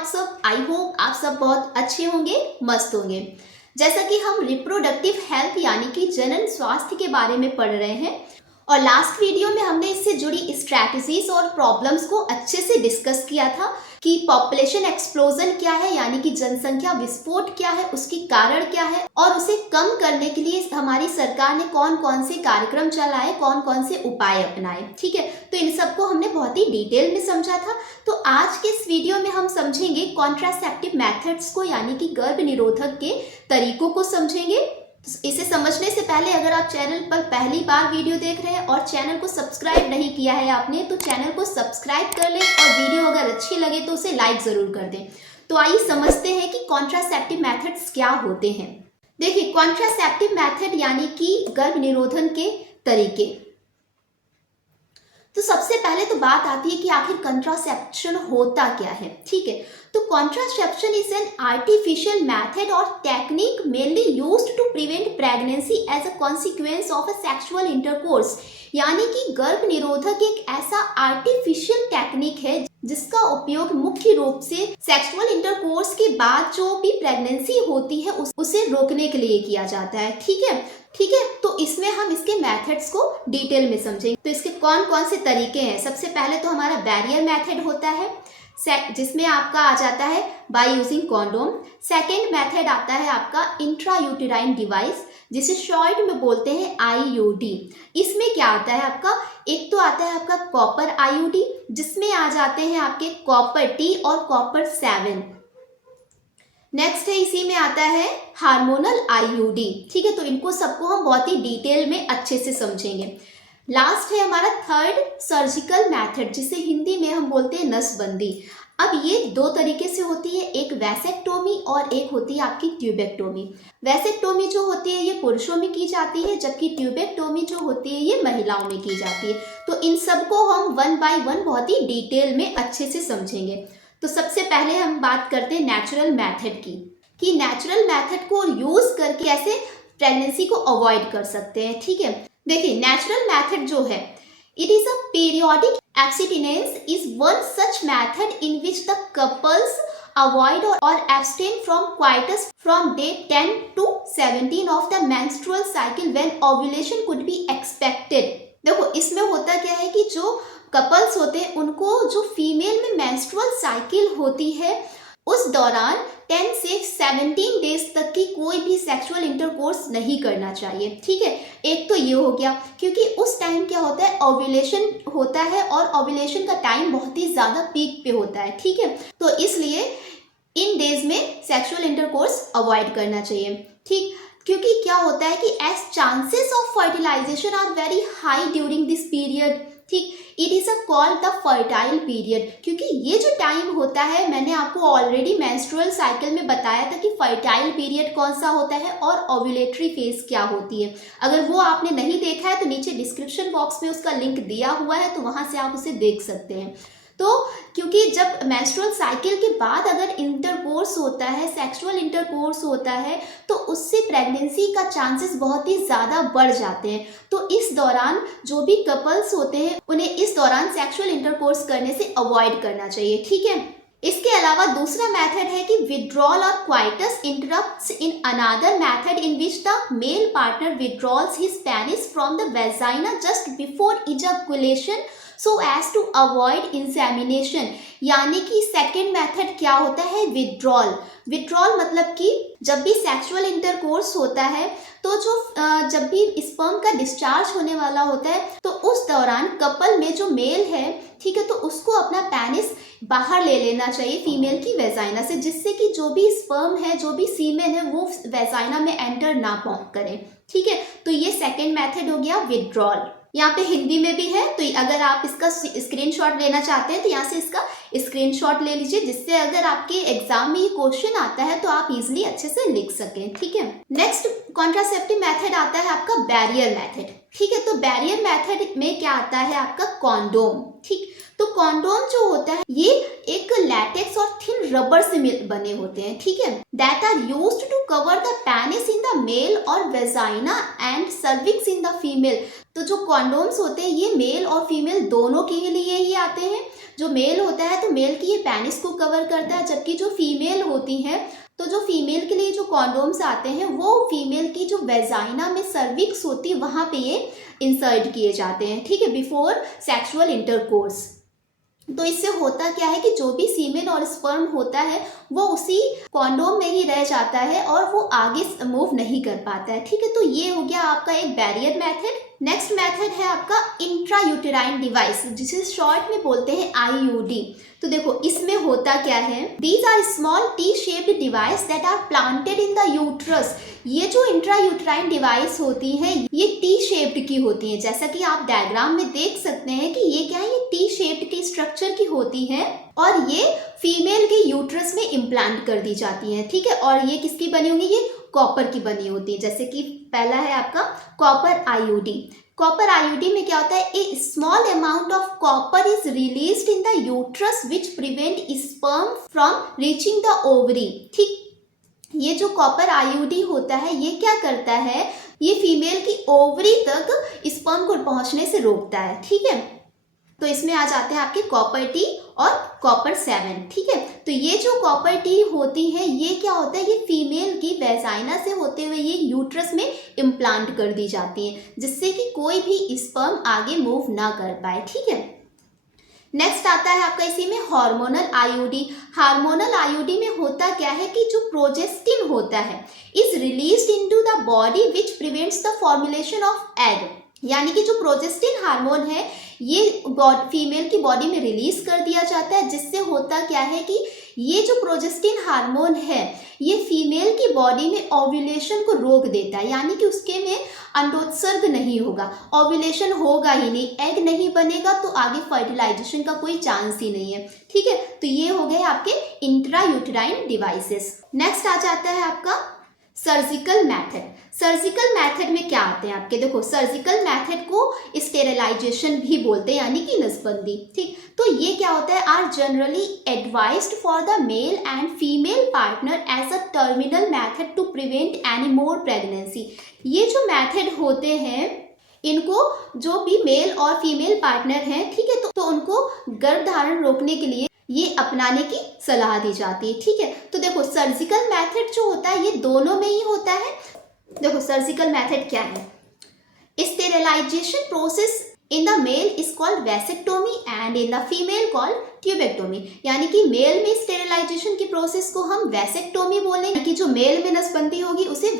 आप सब? I hope आप सब बहुत अच्छे होंगे, मस्त होंगे। जैसा कि हम रिप्रोडक्टिव हेल्थ यानी कि जनन स्वास्थ्य के बारे में पढ़ रहे हैं और लास्ट वीडियो में हमने इससे जुड़ी स्ट्रैटेजीज और प्रॉब्लम्स को अच्छे से डिस्कस किया था कि पॉपुलेशन एक्सप्लोजन क्या है यानी कि जनसंख्या विस्फोट क्या है, उसकी कारण क्या है और उसे कम करने के लिए हमारी सरकार ने कौन कौन से कार्यक्रम चलाए, कौन कौन से उपाय अपनाए। ठीक है, तो इन सबको हमने बहुत ही डिटेल में समझा था। तो आज के इस वीडियो में हम समझेंगे कॉन्ट्रासेप्टिव मेथड्स को यानी कि गर्भ निरोधक के तरीकों को समझेंगे। इसे समझने से पहले अगर आप चैनल पर पहली बार वीडियो देख रहे हैं और चैनल को सब्सक्राइब नहीं किया है आपने, तो चैनल को सब्सक्राइब कर लें और वीडियो अगर अच्छी लगे तो उसे लाइक ज़रूर कर दें। तो आइए समझते हैं कि कॉन्ट्रासेप्टिव मेथड्स क्या होते हैं। देखिए, कॉन्ट्रासेप्टिव मेथड यानी कि गर्भ निरोधन के तरीके। तो सबसे पहले तो बात आती है कि आखिर कॉन्ट्रासेप्शन होता क्या है। ठीक है, तो contraception is an artificial method or technique mainly used to prevent pregnancy as a consequence of a sexual intercourse. यानी कि गर्भ निरोधक एक ऐसा आर्टिफिशियल टेक्निक है जिसका उपयोग मुख्य रूप से सेक्सुअल इंटरकोर्स के बाद जो भी प्रेगनेंसी होती है उसे रोकने के लिए किया जाता है। ठीक है, तो इसमें हम इसके मेथड्स को डिटेल में समझेंगे। तो इसके कौन कौन से तरीके हैं। सबसे पहले तो हमारा बैरियर मेथड होता है जिसमें आपका आ जाता है by using condom. Second method आता है आपका इंट्रा यूटेराइन डिवाइस जिसे शॉर्ट में बोलते हैं आईयूडी। इसमें क्या आता है आपका, एक तो आता है आपका कॉपर आईयूडी जिसमें आ जाते हैं आपके कॉपर टी और कॉपर 7। नेक्स्ट है इसी में आता है हार्मोनल आईयूडी। ठीक है, तो इनको सबको हम बहुत ही डिटेल में अच्छे से समझेंगे। लास्ट है हमारा थर्ड सर्जिकल मेथड जिसे हिंदी में हम बोलते हैं नसबंदी। अब ये दो तरीके से होती है, एक वैसेक्टोमी और एक होती है आपकी ट्यूबेक्टोमी। वैसेक्टोमी जो होती है ये पुरुषों में की जाती है जबकि ट्यूबेक्टोमी जो होती है ये महिलाओं में की जाती है। तो इन सबको हम वन बाय वन बहुत ही डिटेल में अच्छे से समझेंगे। तो सबसे पहले हम बात करते हैं नेचुरल मेथड की कि नेचुरल मेथड को यूज करके कैसे प्रेगनेंसी को अवॉइड कर सकते हैं। ठीक है, देखिए नेचुरल मेथड जो है it is a periodic abstinence is one such method in which the couples avoid or abstain from coitus from day 10 to 17 of the menstrual cycle when ovulation could be expected. देखो इसमें होता क्या है कि जो couples होते हैं उनको जो फीमेल में मेंस्ट्रुअल साइकिल होती है उस दौरान 10 से 17 डेज तक की कोई भी सेक्सुअल इंटरकोर्स नहीं करना चाहिए। ठीक है, एक तो ये हो गया क्योंकि उस टाइम क्या होता है ओव्यूलेशन होता है और ओव्यूलेशन का टाइम बहुत ही ज़्यादा पीक पे होता है। ठीक है, तो इसलिए इन डेज में सेक्सुअल इंटरकोर्स अवॉइड करना चाहिए। ठीक, क्योंकि क्या होता है कि as chances of fertilization are very high during this period. ठीक, it is a called the fertile period क्योंकि ये जो टाइम होता है मैंने आपको ऑलरेडी मेंस्ट्रुअल साइकिल में बताया था कि फर्टाइल पीरियड कौन सा होता है और ओव्यूलेटरी फेज क्या होती है। अगर वो आपने नहीं देखा है तो नीचे डिस्क्रिप्शन बॉक्स में उसका लिंक दिया हुआ है, तो वहाँ से आप उसे देख सकते हैं। तो क्योंकि जब मेंस्ट्रुअल साइकिल के बाद अगर इंटरकोर्स होता है, सेक्सुअल इंटरकोर्स होता है, तो उससे प्रेगनेंसी का चांसेस बहुत ही ज़्यादा बढ़ जाते हैं। तो इस दौरान जो भी कपल्स होते हैं उन्हें इस दौरान सेक्सुअल इंटरकोर्स करने से अवॉइड करना चाहिए। ठीक है, इसके अलावा दूसरा मेथड है कि विड्रॉल और coitus interruptus in another method in which the male partner withdraws his penis from the vagina just before ejaculation so as to avoid insemination. यानी कि सेकेंड मेथड क्या होता है, विड्रॉल मतलब कि जब भी सेक्सुअल इंटरकोर्स होता है तो जब भी स्पर्म का डिस्चार्ज होने वाला होता है तो उस दौरान कपल में जो मेल है, ठीक है, तो उसको अपना पेनिस बाहर ले लेना चाहिए फीमेल की वेजाइना से, जिससे कि जो भी स्पर्म है, जो भी सीमेन है वो वेजाइना में एंटर ना करें। ठीक है, तो ये सेकेंड मेथड हो गया विड्रॉल। यहाँ पे हिंदी में भी है, तो अगर आप इसका स्क्रीनशॉट लेना चाहते हैं तो यहाँ से इसका स्क्रीनशॉट ले लीजिए, जिससे अगर आपके एग्जाम में ये क्वेश्चन आता है तो आप इजीली अच्छे से लिख सकें। ठीक है, नेक्स्ट कॉन्ट्रासेप्टिव मेथड आता है आपका बैरियर मेथड। ठीक है, तो बैरियर मेथड में क्या आता है आपका कॉन्डोम। ठीक, तो कॉन्डोम जो होता है ये एक लैटेक्स और थिन रबर से बने होते हैं। ठीक है, that are used to cover the penis in the male or vagina and cervix in the female. तो जो कॉन्डोम्स होते हैं ये मेल और फीमेल दोनों के लिए ही आते हैं। जो मेल होता है तो मेल की ये पेनिस को कवर करता है, जबकि जो फीमेल होती हैं तो जो फीमेल के लिए जो कॉन्डोम्स आते हैं वो फीमेल की जो वेजाइना में सर्विक्स होती है वहाँ पे ये इंसर्ट किए जाते हैं, ठीक है, बिफोर सेक्सुअल इंटरकोर्स। तो इससे होता क्या है कि जो भी सीमेन और स्पर्म होता है वो उसी कॉन्डोम में ही रह जाता है और वो आगे मूव नहीं कर पाता है, ठीक है। तो ये हो गया आपका एक बैरियर मेथड। नेक्स्ट मेथड है आपका इंट्रायूटेराइन डिवाइस, जिसे शॉर्ट में बोलते हैं आईयूडी। तो देखो इसमें होता क्या है, these are small T shaped device that are planted in the uterus. ये जो इंट्रायूटेराइन डिवाइस होती हैं ये टी शेप्ड की होती हैं, जैसा कि आप डायग्राम में देख सकते हैं कि ये क्या है, ये टी शेप्ड की स्ट्रक्चर की होती है और ये फीमेल के यूट्रस में इम्प्लांट कर दी जाती है, ठीक है। और ये किसकी बनी होंगी, ये कॉपर की बनी होती है। जैसे कि पहला है आपका कॉपर आईयूडी। कॉपर आईयूडी में क्या होता है, a small amount of copper is released in the uterus which prevent sperm from reaching the ovary, ठीक। ये जो कॉपर आईयूडी होता है ये क्या करता है, ये फीमेल की ओवरी तक स्पर्म को पहुंचने से रोकता है, ठीक है। तो इसमें आ जाते हैं आपके कॉपर टी और कॉपर 7, ठीक है। तो ये जो कॉपर टी होती है ये क्या होता है, ये फीमेल की वेजाइना से होते हुए ये यूट्रस में इम्प्लांट कर दी जाती है, जिससे कि कोई भी स्पर्म आगे मूव ना कर पाए, ठीक है। नेक्स्ट आता है आपका इसी में हार्मोनल आईयूडी। हार्मोनल आईयूडी में होता क्या है कि जो प्रोजेस्टिन होता है is released into the body which prevents the formulation of egg. यानी कि जो प्रोजेस्टिन हार्मोन है ये फीमेल की बॉडी में रिलीज कर दिया जाता है, जिससे होता क्या है कि ये जो प्रोजेस्टिन हार्मोन है ये फीमेल की बॉडी में ओव्यूलेशन को रोक देता है, यानी कि उसके में अंडोत्सर्ग नहीं होगा, ओव्यूलेशन होगा ही नहीं, एग नहीं बनेगा, तो आगे फर्टिलाइजेशन का कोई चांस ही नहीं है, ठीक है। तो ये हो गए आपके इंट्रायूटेराइन डिवाइसेस। नेक्स्ट आ जाता है आपका सर्जिकल मेथड। सर्जिकल मेथड में क्या आते हैं आपके, देखो सर्जिकल मेथड को स्टेरिलाइजेशन भी बोलते हैं, यानी कि नसबंदी, ठीक। तो ये क्या होता है, are generally advised for the male and female partner as a terminal method to prevent any more pregnancy. ये जो मेथड होते हैं इनको जो भी मेल और फीमेल पार्टनर हैं, ठीक है, तो उनको गर्भधारण रोकने के लिए ये अपनाने की सलाह दी जाती है, ठीक है। तो देखो सर्जिकल मेथड जो होता है ये दोनों में ही होता है। देखो सर्जिकल मेथड क्या है, sterilisation process in the male is called vasectomy and in the female called tubectomy. यानी कि मेल में स्टेरिलाइजेशन की प्रोसेस को हम वैसेक्टोमी बोलेंगे, कि जो मेल में नसबंदी होगी उसे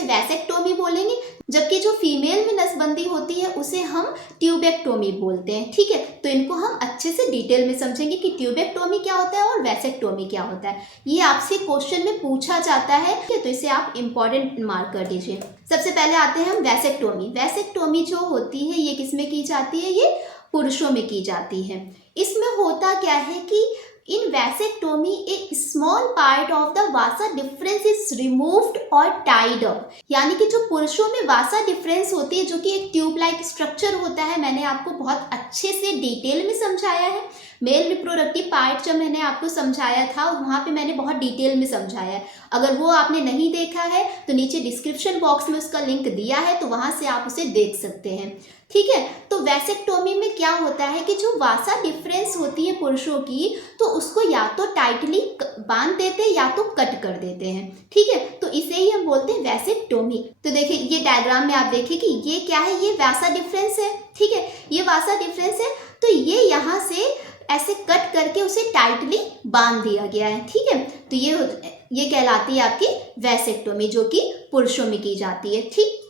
वैसेक्टोमी बोलेंगे, जबकि जो फीमेल में नसबंदी होती है उसे हम ट्यूबेक्टोमी बोलते हैं, ठीक है। तो इनको हम अच्छे से डिटेल में समझेंगे कि ट्यूबेक्टोमी क्या होता है और वैसेक्टोमी क्या होता है। ये आपसे क्वेश्चन में पूछा जाता है, तो इसे आप इंपॉर्टेंट मार्क कर दीजिए। सबसे पहले आते हैं हम वैसेक्टोमी। वैसेक्टोमी जो होती है ये किसमें की जाती है, ये पुरुषों में की जाती है। इसमें होता क्या है कि in vasectomy a small part of the vasa difference is removed और tied up। यानी कि जो पुरुषों में वासा डिफरेंस होती है जो कि एक ट्यूब लाइक स्ट्रक्चर होता है, मैंने आपको बहुत अच्छे से डिटेल में समझाया है। मेल रिप्रोडक्टिव पार्ट जब मैंने आपको समझाया था वहाँ पे मैंने बहुत डिटेल में समझाया है। अगर वो आपने नहीं देखा है तो नीचे डिस्क्रिप्शन बॉक्स में उसका लिंक दिया है, तो वहाँ से आप उसे देख सकते हैं, ठीक है। तो वैसेक्टोमी में क्या होता है कि जो वासा डिफरेंस होती है पुरुषों की, तो उसको या तो टाइटली बांध देते हैं या तो कट कर देते हैं, ठीक है। तो इसे ही हम बोलते हैं वैसेक्टोमी। तो देखिए ये डायग्राम में आप देखिए कि ये क्या है, ये वासा डिफरेंस है, ठीक है, ये वासा डिफरेंस है। तो ये यहाँ से ऐसे कट करके उसे टाइटली बांध दिया गया है, ठीक है। तो ये कहलाती है आपकी वैसेक्टोमी, जो कि पुरुषों में की जाती है, ठीक।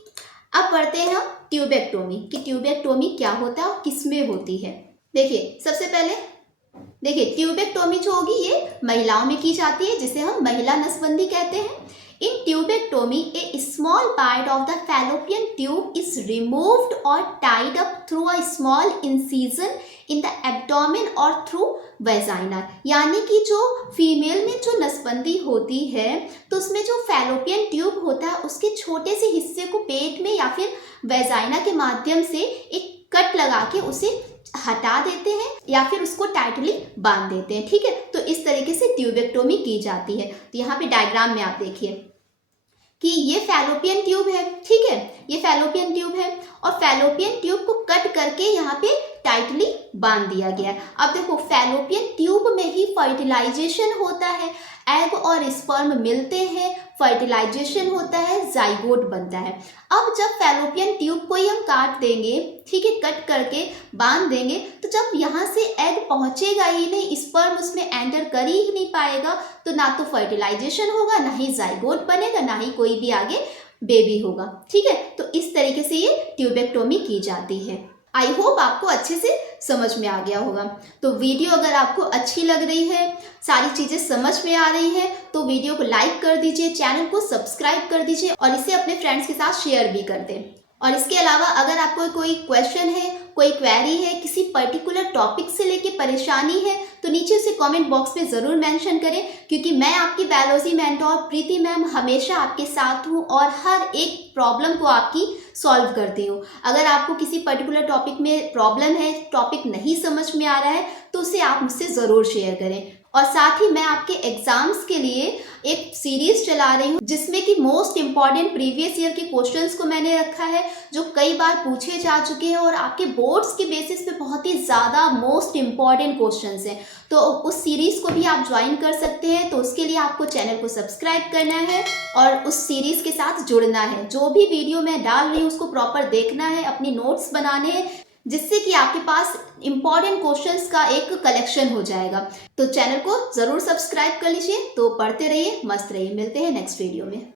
अब बढ़ते हैं हम ट्यूबेक्टोमी कि ट्यूबेक्टोमी क्या होता है और किस में होती है। देखिए सबसे पहले देखिए ट्यूबेक्टोमी जो होगी ये महिलाओं में की जाती है, जिसे हम महिला नसबंदी कहते हैं। In tubectomy a small part of the fallopian tube is removed or tied up through a small incision in the abdomen or through vagina. यानी कि जो फीमेल में जो नसबंदी होती है तो उसमें जो फैलोपियन ट्यूब होता है उसके छोटे से हिस्से को पेट में या फिर वेजाइना के माध्यम से एक कट लगा के उसे हटा देते हैं या फिर उसको टाइटली बांध देते हैं, ठीक है। तो इस तरीके से ट्यूबेक्टोमी की जाती है। तो यहाँ पे डायग्राम में आप देखिए कि ये फैलोपियन ट्यूब है, ठीक है, ये फैलोपियन ट्यूब है और फैलोपियन ट्यूब को कट करके यहाँ पे टाइटली बांध दिया गया है। अब देखो फैलोपियन ट्यूब में ही फर्टिलाइजेशन होता है, एग और स्पर्म मिलते हैं, फर्टिलाइजेशन होता है, जाइगोट बनता है। अब जब फैलोपियन ट्यूब को ही हम काट देंगे, ठीक है, कट करके बांध देंगे, तो जब यहाँ से एग पहुंचेगा ही नहीं, स्पर्म उसमें एंटर कर ही नहीं पाएगा, तो ना तो फर्टिलाइजेशन होगा, ना ही जाइगोट बनेगा, ना ही कोई भी आगे बेबी होगा। ठीक है, तो इस तरीके से ये ट्यूबेक्टोमी की जाती है। आई होप आपको अच्छे से समझ में आ गया होगा। तो वीडियो अगर आपको अच्छी लग रही है, सारी चीज़ें समझ में आ रही है, तो वीडियो को लाइक कर दीजिए, चैनल को सब्सक्राइब कर दीजिए और इसे अपने फ्रेंड्स के साथ शेयर भी कर दें। और इसके अलावा अगर आपको कोई क्वेश्चन है, कोई क्वेरी है, किसी पर्टिकुलर टॉपिक से लेके परेशानी है, तो नीचे उसे कमेंट बॉक्स में ज़रूर मेंशन करें, क्योंकि मैं आपकी बायोलॉजी मेंटोर प्रीति मैम हमेशा आपके साथ हूँ और हर एक प्रॉब्लम को आपकी सॉल्व करती हूँ। अगर आपको किसी पर्टिकुलर टॉपिक में प्रॉब्लम है, टॉपिक नहीं समझ में आ रहा है, तो उसे आप मुझसे ज़रूर शेयर करें। और साथ ही मैं आपके एग्जाम्स के लिए एक सीरीज चला रही हूँ, जिसमें कि मोस्ट इम्पॉर्टेंट प्रीवियस ईयर के क्वेश्चंस को मैंने रखा है, जो कई बार पूछे जा चुके हैं और आपके बोर्ड्स के बेसिस पे बहुत ही ज़्यादा मोस्ट इम्पॉर्टेंट क्वेश्चंस हैं। तो उस सीरीज़ को भी आप ज्वाइन कर सकते हैं। तो उसके लिए आपको चैनल को सब्सक्राइब करना है और उस सीरीज़ के साथ जुड़ना है। जो भी वीडियो मैं डाल रही हूँ उसको प्रॉपर देखना है, अपनी नोट्स बनाने हैं, जिससे कि आपके पास इंपॉर्टेंट क्वेश्चंस का एक कलेक्शन हो जाएगा। तो चैनल को ज़रूर सब्सक्राइब कर लीजिए। तो पढ़ते रहिए, मस्त रहिए। मिलते हैं नेक्स्ट वीडियो में।